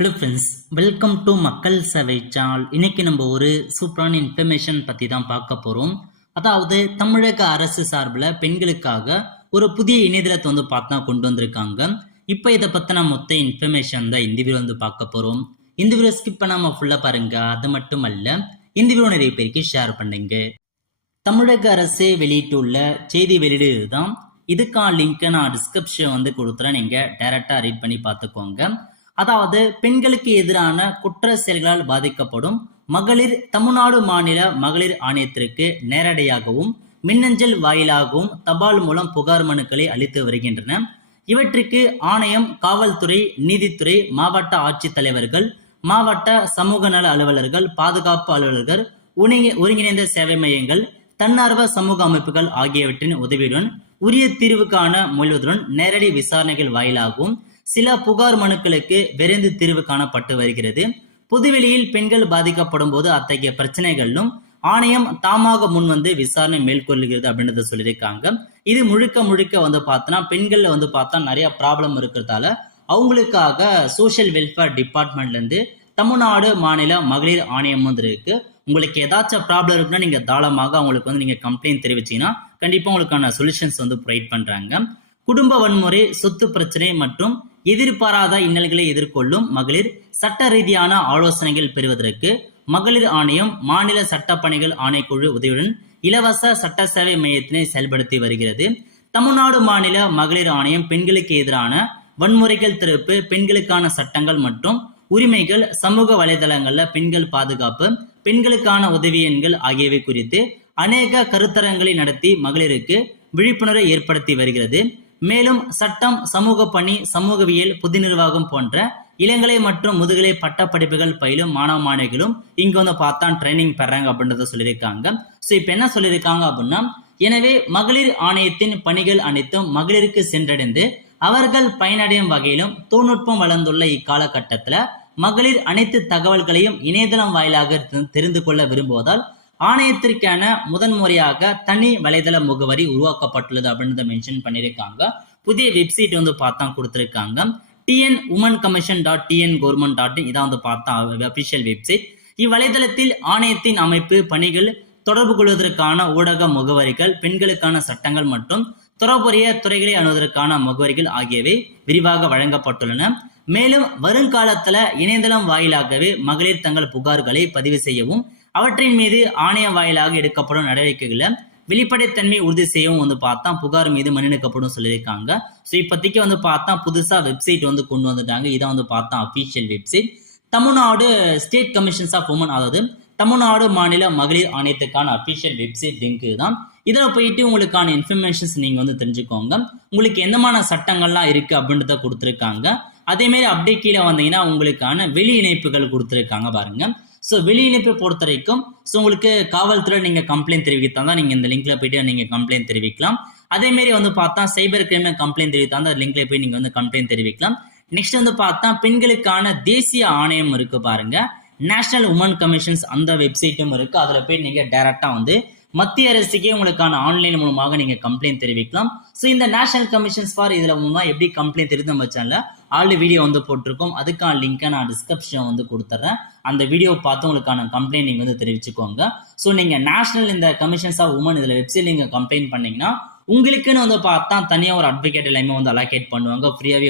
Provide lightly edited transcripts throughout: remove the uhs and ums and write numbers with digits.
Hello friends, welcome to மக்கள் சேவை channel. இன்னைக்கு நம்ம ஒரு சூப்பரான இன்ஃபர்மேஷன் பற்றி தான் பார்க்க போகிறோம். அதாவது தமிழக அரசு சார்பில் பெண்களுக்காக ஒரு புதிய இணையதளத்தை பார்த்தா கொண்டு வந்திருக்காங்க. இப்போ இதை பற்றின மொத்த இன்ஃபர்மேஷன் தான் இந்த வீடியோ பார்க்க போகிறோம். இந்த வீடியோ ஸ்கிப் பண்ணாமல் ஃபுல்லாக பாருங்க. அது மட்டும் அல்ல, இந்த வீடியோ நிறைய பேருக்கு ஷேர் பண்ணுங்க. தமிழக அரசு வெளியிட்டுள்ள செய்தி வெளியீடு தான். இதுக்கான லிங்க்கை நான் டிஸ்கிரிப்ஷன் கொடுத்துறேன். நீங்கள் டைரெக்டாக ரீட் பண்ணி பார்த்துக்கோங்க. அதாவது பெண்களுக்கு எதிரான குற்ற செயல்களால் பாதிக்கப்படும் மகளிர் தமிழ்நாடு மாநில மகளிர் ஆணையத்திற்கு நேரடியாகவும் மின்னஞ்சல் வாயிலாகவும் தபால் மூலம் புகார் மனுக்களை அளித்து வருகின்றன. இவற்றுக்கு ஆணையம், காவல்துறை, நீதித்துறை, மாவட்ட ஆட்சித்தலைவர்கள், மாவட்ட சமூக நல அலுவலர்கள், பாதுகாப்பு அலுவலர்கள், ஒருங்கிணைந்த சேவை மையங்கள், தன்னார்வ சமூக அமைப்புகள் ஆகியவற்றின் உதவியுடன் உரிய தீர்வு காண முயல்வதுடன் நேரடி விசாரணைகள் வாயிலாகவும் சில புகார் மனுக்களுக்கு விரைந்து தீர்வு காணப்பட்டு வருகிறது. பொதுவெளியில் பெண்கள் பாதிக்கப்படும் போது அத்தகைய பிரச்சனைகளிலும் ஆணையம் தாமாக முன்வந்து விசாரணை மேற்கொள்கிறது அப்படின்றத சொல்லியிருக்காங்க. இது முழுக்க பார்த்தோன்னா பெண்கள்ல பார்த்தா நிறைய ப்ராப்ளம் இருக்கிறதால அவங்களுக்காக சோசியல் வெல்ஃபேர் டிபார்ட்மெண்ட்ல இருந்து தமிழ்நாடு மாநில மகளிர் ஆணையம் இருக்கு. உங்களுக்கு ஏதாச்சும் ப்ராப்ளம் இருக்குன்னா நீங்க தாராளமாக அவங்களுக்கு நீங்க கம்ப்ளைண்ட் தெரிவிச்சீங்கன்னா கண்டிப்பா உங்களுக்கான சொல்யூஷன்ஸ் ப்ரொவைட் பண்றாங்க. குடும்ப வன்முறை, சொத்து பிரச்சனை மற்றும் எதிர்பாராத இன்னல்களை எதிர்கொள்ளும் மகளிர் சட்ட ரீதியான ஆலோசனைகள் பெறுவதற்கு மகளிர் ஆணையம் மாநில சட்டப்பணிகள் ஆணைக்குழு உதவியுடன் இலவச சட்ட சேவை மையத்தினை செயல்படுத்தி வருகிறது. தமிழ்நாடு மாநில மகளிர் ஆணையம் பெண்களுக்கு எதிரான வன்முறைகள் தடுப்பு, பெண்களுக்கான சட்டங்கள் மற்றும் உரிமைகள், சமூக வலைதளங்கள்ல பெண்கள் பாதுகாப்பு, பெண்களுக்கான உதவி எண்கள் ஆகியவை குறித்து அநேக கருத்தரங்களை நடத்தி மகளிருக்கு விழிப்புணர்வை ஏற்படுத்தி வருகிறது. மேலும் சட்டம், சமூக பணி, சமூகவியல், பொது நிர்வாகம் போன்ற இளங்கலை மற்றும் முதுகலை பட்ட படிப்புகள் பயிலும் மாணவ மாணவிகளும் இங்க பார்த்தா ட்ரைனிங் பெறாங்க அப்படின்றத சொல்லியிருக்காங்க. ஸோ இப்போ என்ன சொல்லியிருக்காங்க அப்படின்னா, எனவே மகளிர் ஆணையத்தின் பணிகள் அனைத்தும் மகளிருக்கு சென்றடைந்து அவர்கள் பயனடையும் வகையிலும் தொழில்நுட்பம் வளர்ந்துள்ள இக்காலகட்டத்தில் மகளிர் அனைத்து தகவல்களையும் இணையதளம் வாயிலாக தெரிந்து கொள்ள விரும்புவதால் ஆணையத்திற்கான முதன்முறையாக தனி வலைதள முகவரி உருவாக்கப்பட்டுள்ளது அப்படின்றத மென்ஷன் பண்ணியிருக்காங்க. புதிய வெப்சைட் பார்த்தா கொடுத்திருக்காங்க. tnwomencommission.tngov.in இதான் பார்த்தா அபிஷியல் வெப்சைட். இவ்வலைதளத்தில் ஆணையத்தின் அமைப்பு, பணிகள், தொடர்பு கொள்வதற்கான ஊடக முகவரிகள், பெண்களுக்கான சட்டங்கள் மற்றும் தொடர்புடைய துறைகளை அணுவதற்கான முகவரிகள் ஆகியவை விரிவாக வழங்கப்பட்டுள்ளன. மேலும் வருங்காலத்துல இணையதளம் வாயிலாகவே மகளிர் தங்கள் புகார்களை பதிவு செய்யவும் அவற்றின் மீது ஆணையம் வாயிலாக எடுக்கப்படும் நடவடிக்கைகளை வெளிப்படைத்தன்மை உறுதி செய்யவும் பார்த்தா புகார் மீது மன்னிக்கப்படும் சொல்லியிருக்காங்க. ஸோ இப்போதைக்கு பார்த்தா புதுசா வெப்சைட் கொண்டு வந்துட்டாங்க. இதான் பார்த்தா official website. Tamil Nadu state commissions of women, அதாவது தமிழ்நாடு மாநில மகளிர் ஆணையத்துக்கான அபிஷியல் வெப்சைட் லிங்க் தான். இதில் போயிட்டு உங்களுக்கான இன்ஃபர்மேஷன்ஸ் நீங்க தெரிஞ்சுக்கோங்க. உங்களுக்கு எந்தமான சட்டங்கள்லாம் இருக்கு அப்படின்றத கொடுத்துருக்காங்க. அதே மாதிரி அப்படியே கீழே வந்தீங்கன்னா உங்களுக்கான வெளி இணைப்புகள் கொடுத்துருக்காங்க பாருங்க. ஸோ வெளி இணைப்பை பொறுத்த வரைக்கும் உங்களுக்கு காவல்துறை நீங்க கம்ப்ளைண்ட் தெரிவித்தா நீங்க இந்த லிங்க்ல போயிட்டு நீங்க கம்ப்ளைண்ட் தெரிவிக்கலாம். அதே மாதிரி பார்த்தா சைபர் கிரைம் கம்ப்ளைண்ட் தெரிவித்தா அந்த லிங்க்ல போய் நீங்க கம்ப்ளைண்ட் தெரிவிக்கலாம். நெக்ஸ்ட் பார்த்தா பெண்களுக்கான தேசிய ஆணையம் இருக்கு பாருங்க, நேஷனல் உமன் கமிஷன்ஸ், அந்த வெப்சைட்டும் இருக்கு. அதுல போய் நீங்க டைரக்டா மத்திய அரசுக்கே உங்களுக்கான ஆன்லைன் மூலமாக நீங்க கம்ப்ளைண்ட் தெரிவிக்கலாம். ஸோ இந்த நேஷனல் கமிஷன்ஸ் ஃபார் இதுல மூலமா எப்படி கம்ப்ளைண்ட் தெரிவித்து நம்ம சேனல்ல ஆல்ரெடி வீடியோ போட்டிருக்கோம். அதுக்கான லிங்கை நான் டிஸ்கிரிப்ஷன் கொடுத்துறேன். அந்த வீடியோ பார்த்து உங்களுக்கான கம்ப்ளைண்ட் நீங்க தெரிவிச்சுக்கோங்க. ஸோ நீங்க நேஷனல் இந்த கமிஷன்ஸ் ஆஃப் உமன் இதுல வெப்சைட் நீங்க கம்ப்ளைண்ட் பண்ணீங்கன்னா உங்களுக்குன்னு பார்த்தா தனியா ஒரு அட்வொகேட் எல்லாமே அலோகேட் பண்ணுவாங்க. ஃப்ரீயாவே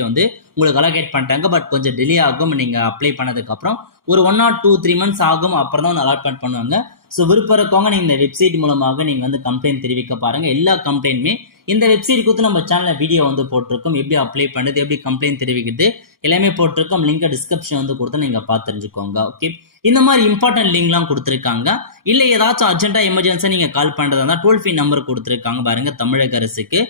உங்களுக்கு அலோகேட் பண்ணிட்டாங்க. பட் கொஞ்சம் டிலே ஆகும். நீங்க அப்ளை பண்ணதுக்கு அப்புறம் ஒரு 1 or 2-3 months ஆகும். அப்புறம் தான் அலாட்மெண்ட் பண்ணுவாங்க. ஸோ விருப்பம் இருக்கவங்க நீங்க இந்த வெப்சைட் மூலமாக நீங்க கம்ப்ளைண்ட் தெரிவிக்க பாருங்க. எல்லா கம்ப்ளைண்ட்டுமே இந்த வெப்சைட் கொடுத்து நம்ம சேனல்ல வீடியோ போட்டிருக்கோம். எப்படி அப்ளை பண்ணுறது, எப்படி கம்ப்ளைண்ட் தெரிவிக்கிறது எல்லாமே போட்டிருக்கோம். லிங்க் டிஸ்கிரிப்ஷன் கொடுத்து நீங்க பார்த்து தெரிஞ்சுக்கோங்க. ஓகே, இந்த மாதிரி இம்பார்ட்டன்ட் லிங்க்லாம் கொடுத்துருக்காங்க. இல்லை ஏதாச்சும் அர்ஜென்ட்டா எமர்ஜென்சியா நீங்க கால் பண்றதா இருந்தால் டோல் ஃப்ரீ நம்பர் கொடுத்துருக்காங்க பாருங்க, தமிழக அரசுக்கு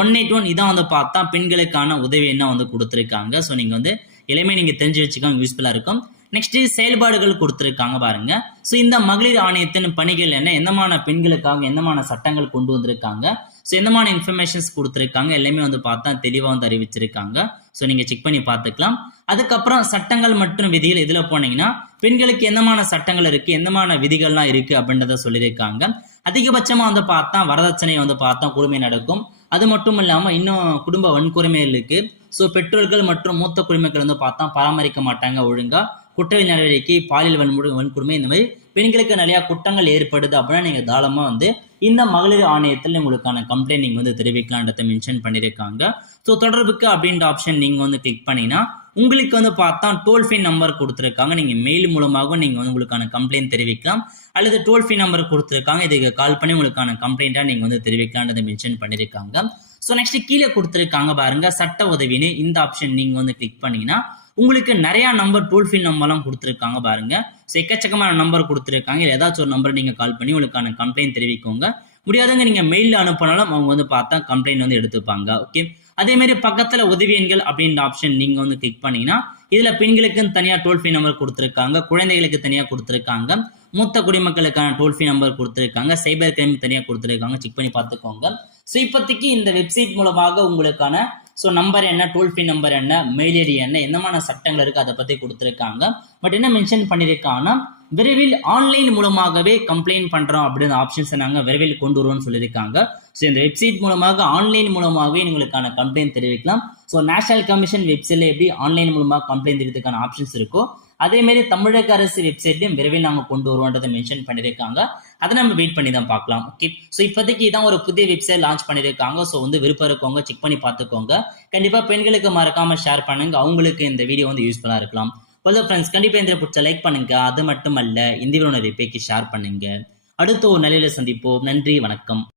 181. இதான் பார்த்தா பெண்களுக்கான உதவி என்ன கொடுத்துருக்காங்க. ஸோ நீங்க எல்லாமே நீங்க தெரிஞ்சு வச்சுக்கோங்க, யூஸ்ஃபுல்லா இருக்கும். நெக்ஸ்ட் செயல்பாடுகள் கொடுத்துருக்காங்க பாருங்க. ஸோ இந்த மகளிர் ஆணையத்தின் பணிகள் என்ன, எந்தமான பெண்களுக்காக எந்தமான சட்டங்கள் கொண்டு வந்திருக்காங்க, ஸோ எந்தமான இன்ஃபர்மேஷன்ஸ் கொடுத்துருக்காங்க எல்லாமே பார்த்தா தெளிவாக அறிவிச்சிருக்காங்க. ஸோ நீங்க செக் பண்ணி பார்த்துக்கலாம். அதுக்கப்புறம் சட்டங்கள் மற்றும் விதிகள் இதுல போனீங்கன்னா பெண்களுக்கு எந்தமான சட்டங்கள் இருக்கு, எந்தமான விதிகள்லாம் இருக்கு அப்படின்றத சொல்லியிருக்காங்க. அதிகபட்சமா பார்த்தா வரதட்சணை பார்த்தா கொடுமை நடக்கும். அது மட்டும் இல்லாமல் இன்னும் குடும்ப வன்கொடுமைகளுக்கு ஸோ பெற்றோர்கள் மற்றும் மூத்த குடிமக்கள் வந்து பார்த்தா பராமரிக்க மாட்டாங்க ஒழுங்கா, குற்றவியல் நடவடிக்கை, பாலியல் வன்கொடுமை, இந்த மாதிரி பெண்களுக்கு நிறைய குற்றங்கள் ஏற்படுது அப்படின்னா நீங்க தாராளமா வந்து இந்த மகளிர் ஆணையத்தில் உங்களுக்கான கம்ப்ளைண்ட் நீங்க வந்து தெரிவிக்கலான்றதை மென்ஷன் பண்ணியிருக்காங்க. ஸோ தொடர்புக்கு அப்படின்ற ஆப்ஷன் நீங்க வந்து கிளிக் பண்ணீங்கன்னா உங்களுக்கு வந்து பார்த்தா டோல் ஃப்ரீ நம்பர் கொடுத்துருக்காங்க. நீங்க மெயில் மூலமாகவும் நீங்க வந்து உங்களுக்கான கம்ப்ளைண்ட் தெரிவிக்கலாம், அல்லது டோல் ஃப்ரீ நம்பர் கொடுத்துருக்காங்க, இதுக்கு கால் பண்ணி உங்களுக்கான கம்ப்ளைண்டா நீங்க வந்து தெரிவிக்கலான்றதை மென்ஷன் பண்ணியிருக்காங்க. ஸோ நெக்ஸ்ட் கீழே கொடுத்துருக்காங்க பாருங்க சட்ட உதவின்னு, இந்த ஆப்ஷன் நீங்க வந்து கிளிக் பண்ணீங்கன்னா உங்களுக்கு நிறைய நம்பர் டோல் ஃப்ரீ நம்பர்லாம் கொடுத்துருக்காங்க பாருங்க. ஸோ எக்கச்சக்கமான நம்பர் கொடுத்துருக்காங்க, இல்லை ஏதாச்சும் ஒரு நம்பர் நீங்க கால் பண்ணி உங்களுக்கான கம்ப்ளைண்ட் தெரிவிக்கோங்க. முடியாதவங்க நீங்க மெயிலில் அனுப்பினாலும் அவங்க வந்து பார்த்தா கம்ப்ளைண்ட் வந்து எடுத்துப்பாங்க. ஓகே, அதே மாதிரி பக்கத்துல உதவி எண்கள் அப்படின்ற ஆப்ஷன் நீங்க வந்து கிளிக் பண்ணீங்கன்னா இதுல பெண்களுக்குன்னு தனியா டோல் ஃப்ரீ நம்பர் கொடுத்துருக்காங்க, குழந்தைகளுக்கு தனியா கொடுத்துருக்காங்க, மூத்த குடிமக்களுக்கான டோல் ஃப்ரீ நம்பர் கொடுத்துருக்காங்க, சைபர் கிரைம் தனியா கொடுத்துருக்காங்க, செக் பண்ணி பார்த்துக்கோங்க. ஸோ இப்போதைக்கு இந்த வெப்சைட் மூலமாக உங்களுக்கான ஸோ நம்பர் என்ன, டோல் ஃப்ரீ நம்பர் என்ன, மெயில் ஐடி என்ன, எந்த மாதிரி சட்டங்கள் இருக்கு அதை பத்தி கொடுத்துருக்காங்க. பட் என்ன மென்ஷன் பண்ணியிருக்காங்கன்னா விரைவில் ஆன்லைன் மூலமாகவே கம்ப்ளைண்ட் பண்றோம் அப்படின்னு ஆப்ஷன்ஸ் நாங்கள் விரைவில் கொண்டு வருவோம்னு சொல்லியிருக்காங்க. ஸோ இந்த வெப்சைட் மூலமாக ஆன்லைன் மூலமாகவே உங்களுக்கான கம்ப்ளைண்ட் தெரிவிக்கலாம். ஸோ நேஷனல் கமிஷன் வெப்சைட்ல எப்படி ஆன்லைன் மூலமாக கம்ப்ளைண்ட் தெரிவிக்கிறதுக்கான ஆப்ஷன்ஸ் இருக்கோ அதே மாதிரி தமிழக அரசு வெப்சைட்லையும் விரைவில் நாங்கள் கொண்டு வருவோன்றதை மென்ஷன் பண்ணியிருக்காங்க. அதை நம்ம வெயிட் பண்ணி தான் பார்க்கலாம். ஓகே, ஸோ இப்போதைக்கு இதான் ஒரு புதிய வெப்சைட் லான்ச் பண்ணியிருக்காங்க. ஸோ வந்து விருப்பம் இருக்கவங்க செக் பண்ணி பார்த்துக்கோங்க. கண்டிப்பாக பெண்களுக்கு மறக்காம ஷேர் பண்ணுங்க, அவங்களுக்கு இந்த வீடியோ வந்து யூஸ்ஃபுல்லாக இருக்கலாம். ஃப்ரெண்ட்ஸ், கண்டிப்பாக இந்த பிடிச்ச லைக் பண்ணுங்க. அது மட்டும் அல்ல, இந்த வீடியோ ரிப்பேக்கு ஷேர் பண்ணுங்க. அடுத்த ஒரு நிலையில சந்திப்போம். நன்றி, வணக்கம்.